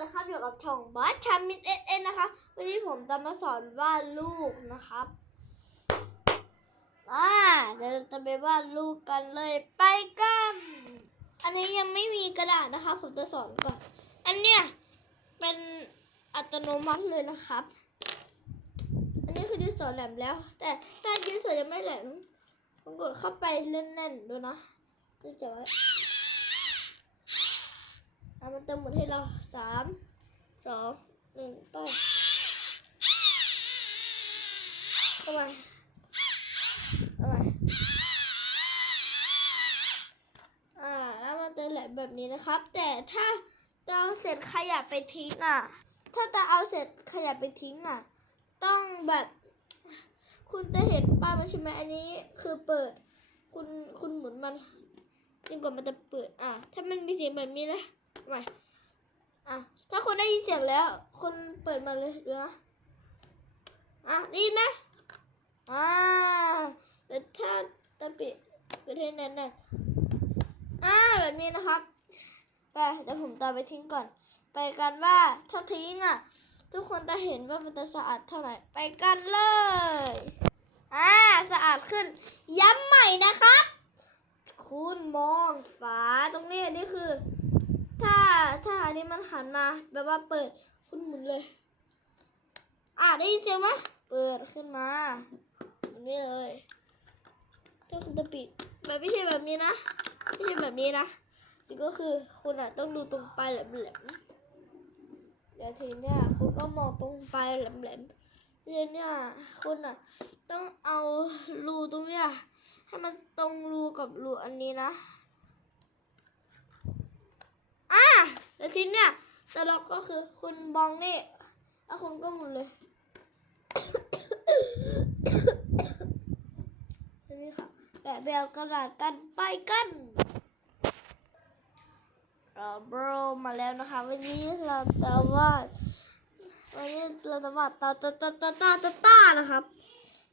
นะครับอยู่กับช่องบัสชามินเอเอ็นนะคะวันนี้ผมจะมาสอนวาดลูกนะครับอ่าเดี๋ยวเราจะไปวาดลูกกันเลยไปกัน อันนี้ยังไม่มีกระดาษนะคะ ผมจะสอนก่อน อันเนี้ยเป็นอัตโนมัติเลยนะครับ อันนี้คือดินสอแหลมแล้ว แต่ถ้าดินสอยังไม่แหลมผมกดเข้าไปแน่นๆด้วยนะนี่จะไว้า มันเติมหมดให้เราสามสองหนึ่งไป้เข้ามาเอามาอ่าแล้วมันจะแหลมแบบนี้นะครับ แต่ถ้าจะเอาเศษขยะไปทิ้งอะ ถ้าจะเอาเศษขยะไปทิ้งอะ ต้องแบบ คุณจะเห็นป้ายมันใช่ไหมอันนี้คือเปิด คุณคุณหมุนมันจนกว่ามันจะเปิดอะ ถ้ามันมีเสียงแบบนี้นะ หม่อะถ้าคุณได้ยินเสียงแล้วคุณเปิดมาเลยดูนะอะได้ยินไหมอ่าแต่ถ้าตะปิดก็ได้แน่นอ่าแบบนี้นะครับไปเดี๋ยวผมตาไปทิ้งก่อน ไปกันว่าถ้าทิ้งอะ ทุกคนจะเห็นว่ามันจะสะอาดเท่าไหร่ไปกันเลยอ่าสะอาดขึ้น ย้ำใหม่นะครับ คุณมองฝาตรงนี้นี่คือ มันหันมา แบบว่าเปิดคุณหมุนเลย อ่าได้ยินเสียงไหมเปิดขึ้นมาแบบนี้เลยถ้าคุณจะปิดแบบไม่ใช่แบบนี้นะไม่ใช่แบบนี้นะสิ่งก็คือคุณอะต้องดูตรงปลายแหลมๆเดี๋ยวทีเนี้ยคุณก็มองตรงปลายแหลมๆทีเนี้ยคุณอะต้องเอารูตรงเนี้ยให้มันตรงรูกับรูอันนี้นะ แล้วทีเนี้ยแต่เราก็คือคุณมองนี่แล้วคุณก็หมุนเลยนี้ค่ะแปะเบลกระดาษกันไปกันเราโบรมาแล้วนะคะ วันนี้เราจะวาดวันนี้เราจะวาดตาตาตาตาตาตาตานะครับ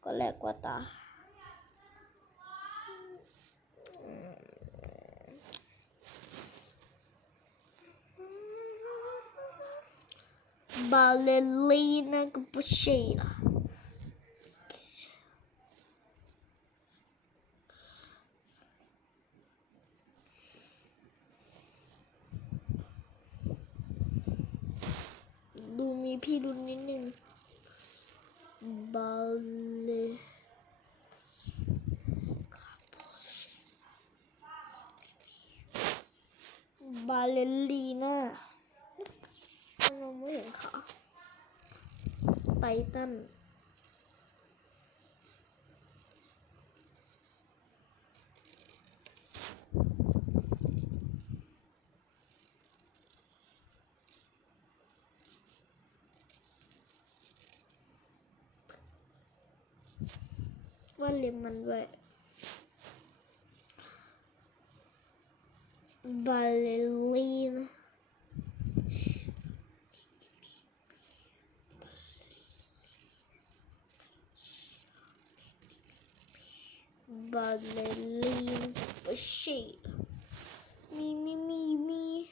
ก็แรกกว่าตา Ballerina Capuchina. ๆดูมีพี่รุนนิดนึงบาเลบาเลลีน่า นขาไตตันว่าเล็มมันด้วยบาเลลีน ballerina shade me me me me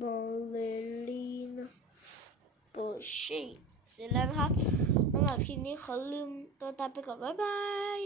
ballerina shade เสร็จแล้วนะครับสำหรับคลิปนี้ขอลืมตัวตาไปก่อน บ๊ายบาย